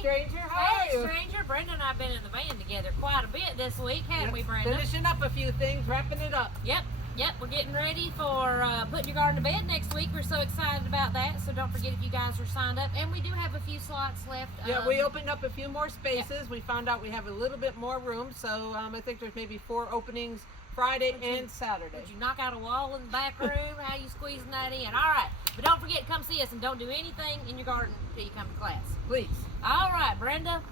stranger. How are you? Stranger. Brenda and I have been in the van together quite a bit this week, haven't we, Brenda? Finishing up a few things, wrapping it up. Yep. We're getting ready for putting your garden to bed next week. We're so excited about that. So don't forget if you guys are signed up. And we do have a few slots left. Yeah, we opened up a few more spaces. We found out we have a little bit more room. So I think there's maybe 4 openings Friday and Saturday. Would you knock out a wall in the back room? How you squeezing that in? All right. But don't forget, come see us and don't do anything in your garden until you come to class. Please. All right, Brenda.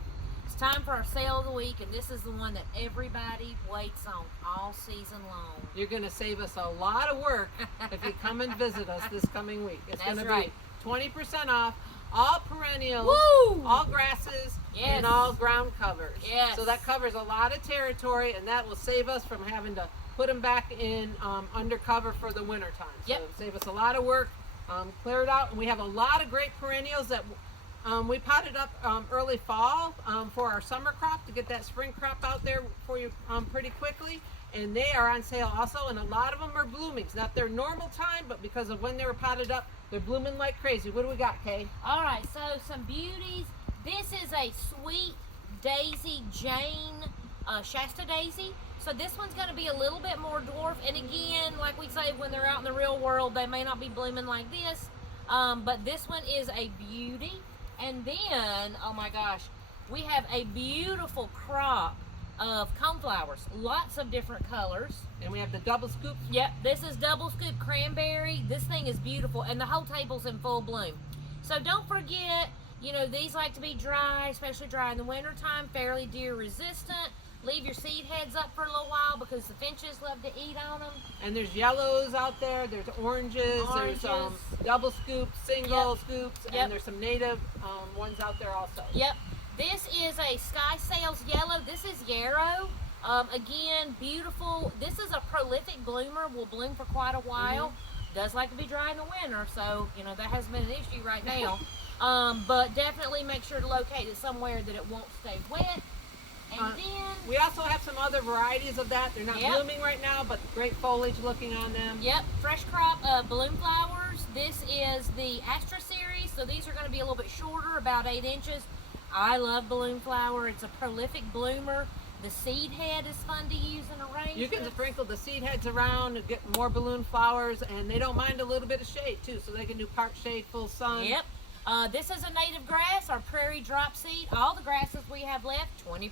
It's time for our sale of the week, and this is the one that everybody waits on all season long. You're going to save us a lot of work if you come and visit us this coming week. It's going to be 20% off all perennials, Woo! all grasses, and all ground covers. Yes. So that covers a lot of territory, and that will save us from having to put them back in undercover for the winter time. So Yep. save us a lot of work, clear it out, and we have a lot of great perennials that we potted up early fall for our summer crop to get that spring crop out there for you pretty quickly. And they are on sale also, and a lot of them are blooming. It's not their normal time, but because of when they were potted up, they're blooming like crazy. What do we got, Kay? All right, so some beauties. This is a sweet daisy Jane Shasta daisy. So this one's going to be a little bit more dwarf. And again, like we say, when they're out in the real world, they may not be blooming like this. But this one is a beauty. And then, oh my gosh, we have a beautiful crop of coneflowers, lots of different colors. And we have the double scoop. Yep, this is double scoop cranberry. This thing is beautiful, and the whole table's in full bloom. So don't forget, you know, these like to be dry, especially dry in the wintertime, fairly deer resistant. Leave your seed heads up for a little while because the finches love to eat on them. And there's yellows out there, there's oranges. There's double scoops, single scoops, and there's some native ones out there also. Yep. This is a Sky Sales Yellow. This is yarrow. Again, beautiful. This is a prolific bloomer. Will bloom for quite a while. Does like to be dry in the winter, so you know that hasn't been an issue right now. But definitely make sure to locate it somewhere that it won't stay wet. And then we also have some other varieties of that. They're not blooming right now, but great foliage looking on them. Yep, fresh crop balloon flowers. This is the Astra series, so these are going to be a little bit shorter, about 8 inches. I love balloon flower. It's a prolific bloomer. The seed head is fun to use in arrangements. You can sprinkle the seed heads around and get more balloon flowers, and they don't mind a little bit of shade too, so they can do part shade, full sun. Yep. This is a native grass, our prairie drop seed. All the grasses we have left, 20%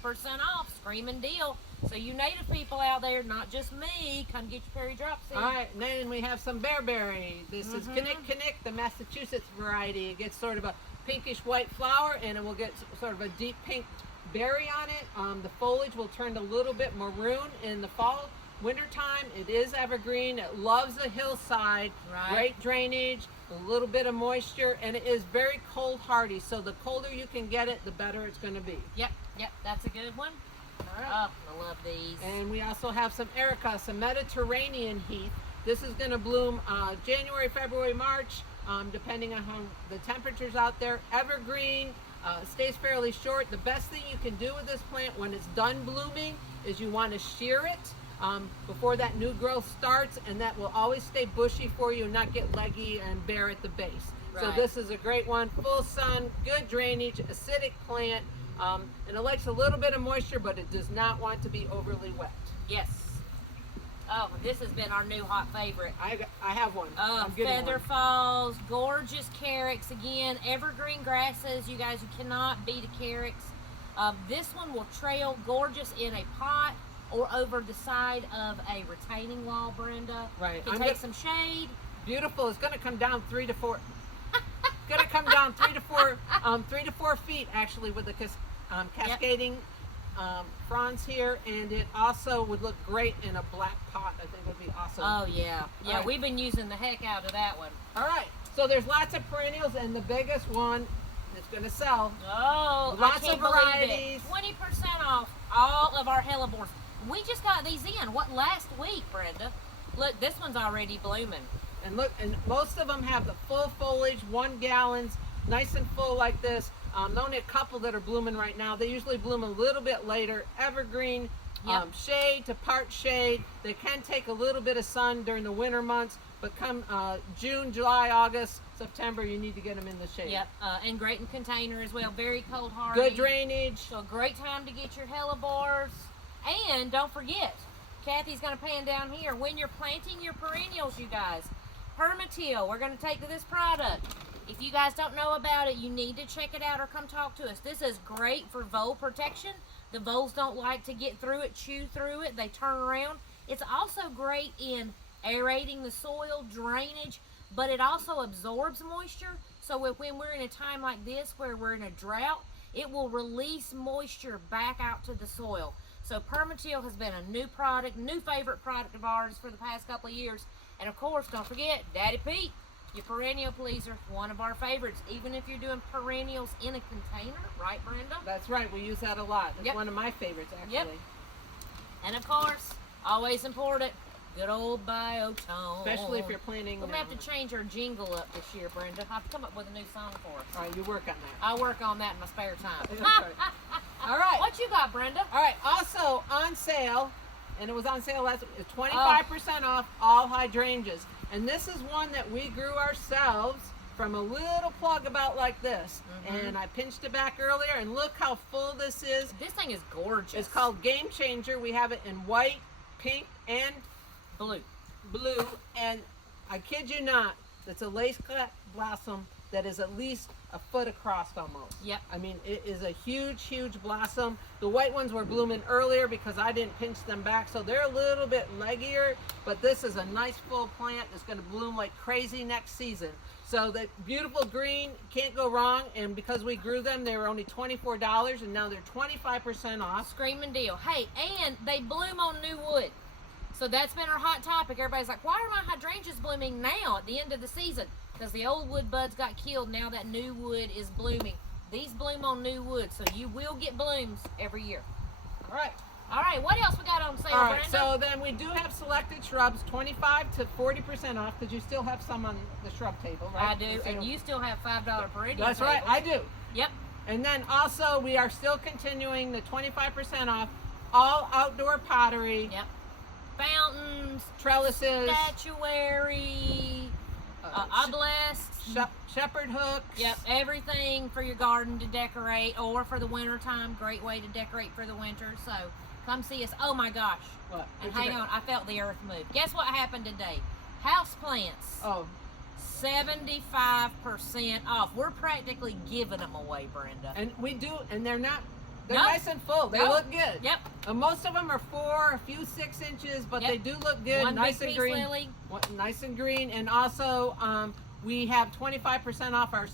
off, screaming deal. So you native people out there, not just me, come get your prairie drop seed. All right, and then we have some bearberry. This is Kanuga, the Massachusetts variety. It gets sort of a pinkish white flower, and it will get sort of a deep pink berry on it. The foliage will turn a little bit maroon in the fall. Wintertime, it is evergreen. It loves the hillside, great drainage, a little bit of moisture, and it is very cold hardy. So the colder you can get it, the better it's going to be. Yep, that's a good one. All right. Oh, I love these. And we also have some Erica, some Mediterranean heath. This is going to bloom January, February, March, depending on how the temperatures out there. Evergreen, stays fairly short. The best thing you can do with this plant when it's done blooming is you want to shear it before that new growth starts, and that will always stay bushy for you and not get leggy and bare at the base. So this is a great one. Full sun, good drainage, acidic plant, and it likes a little bit of moisture, but it does not want to be overly wet. Yes. Oh, this has been our new hot favorite. I have one. Feather Falls, gorgeous carex. Again, evergreen grasses. You guys, you cannot beat a carex. This one will trail gorgeous in a pot or over the side of a retaining wall, Brenda. Right. Can take some shade. Beautiful. It's going to come down 3 to 4. Going to come down 3 to 4 feet actually with the cascading fronds here, and it also would look great in a black pot. I think would be awesome. Oh yeah, yeah. We've been using the heck out of that one. All right. So there's lots of perennials, and the biggest one that's going to sell. Oh, lots of varieties. 20% off all of our hellebores. We just got these in last week, Brenda. Look, this one's already blooming. And look, and most of them have the full foliage, 1 gallons, nice and full like this. Only a couple that are blooming right now. They usually bloom a little bit later. Evergreen, shade to part shade. They can take a little bit of sun during the winter months, but come June, July, August, September, you need to get them in the shade. Yep, and great in container as well. Very cold hardy. Good drainage. So a great time to get your hellebores. And don't forget, Kathy's going to pan down here. When you're planting your perennials, you guys, Permatil, we're going to take to this product. If you guys don't know about it, you need to check it out or come talk to us. This is great for vole protection. The voles don't like to get through it, chew through it. They turn around. It's also great in aerating the soil, drainage, but it also absorbs moisture. So when we're in a time like this where we're in a drought, it will release moisture back out to the soil. So Permatil has been a new product, new favorite product of ours for the past couple of years. And of course, don't forget, Daddy Pete, your perennial pleaser, one of our favorites. Even if you're doing perennials in a container, right, Brenda? That's right. We use that a lot. It's one of my favorites, actually. Yep. And of course, always important, good old biotone. Especially if you're planting. We're going to have to change our jingle up this year, Brenda. I'll have to come up with a new song for us. All right, you work on that. I'll work on that in my spare time. That's right. All right. What you got, Brenda? All right. Also on sale, and it was on sale last week, 25% off all hydrangeas. And this is one that we grew ourselves from a little plug about like this. And I pinched it back earlier, and look how full this is. This thing is gorgeous. It's called Game Changer. We have it in white, pink, and blue. And I kid you not, it's a lace cut blossom that is at least a foot across almost. Yep. I mean, it is a huge, huge blossom. The white ones were blooming earlier because I didn't pinch them back, so they're a little bit leggier, but this is a nice full plant that's going to bloom like crazy next season. So the beautiful green, can't go wrong, and because we grew them, they were only $24, and now they're 25% off. Screaming deal. Hey, and they bloom on new wood. So that's been our hot topic. Everybody's like, why are my hydrangeas blooming now at the end of the season? Because the old wood buds got killed. Now that new wood is blooming. These bloom on new wood, so you will get blooms every year. All right. All right, what else we got on sale, All right, Brenda? so then we do have selected shrubs, 25 to 40% off, because you still have some on the shrub table, right? I do, and you still have $5 perennial That's right, I do. Yep. And then also, we are still continuing the 25% off all outdoor pottery. Yep. Fountains, trellises, statuary, obelisks, shepherd hooks. Yep, everything for your garden to decorate, or for the winter time. Great way to decorate for the winter. So come see us. Oh my gosh! What? And hang on, I felt the earth move. Guess what happened today? House plants. Oh. 75% off. We're practically giving them away, Brenda. And we do, and they're not. They're Nope. nice and full. They Nope. look good. Yep. Most of them are 4, a few 6 inches, but Yep. they do look good. One nice big and piece green. lily. Nice and green. And also, we have 25% off our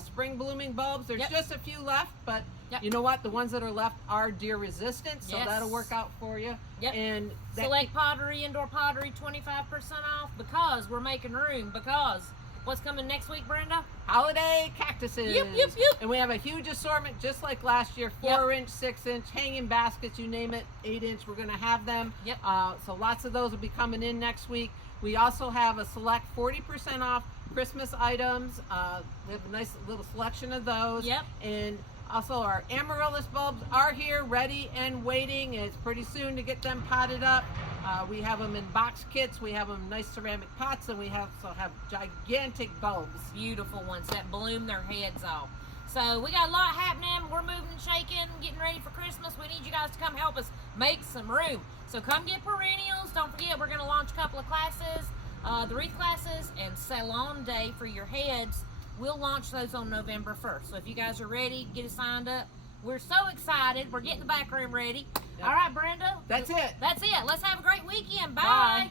spring blooming bulbs. There's Yep. just a few left, but Yep. you know what? The ones that are left are deer resistant, so Yes. that'll work out for you. Yep. And Select pottery, indoor pottery, 25% off, because we're making room. Because what's coming next week, Brenda? holiday cactuses. Yep, yep, yep. And we have a huge assortment, just like last year. 4-inch, 6-inch, hanging baskets, you name it. 8-inch, we're going to have them. Yep. So lots of those will be coming in next week. We also have a select 40% off Christmas items. We have a nice little selection of those. Yep. And also our amaryllis bulbs are here, ready and waiting. It's pretty soon to get them potted up. We have them in box kits. We have them in nice ceramic pots, and we also have gigantic bulbs. Beautiful ones that bloom their heads off. So we got a lot happening. We're moving and shaking, getting ready for Christmas. We need you guys to come help us make some room. So come get perennials. Don't forget, we're going to launch a couple of classes, the wreath classes and Salon Day for your heads. We'll launch those on November 1st. So if you guys are ready, get us signed up. We're so excited. We're getting the back room ready. Yep. All right, Brenda. That's it. That's it. Let's have a great weekend. Bye. Bye.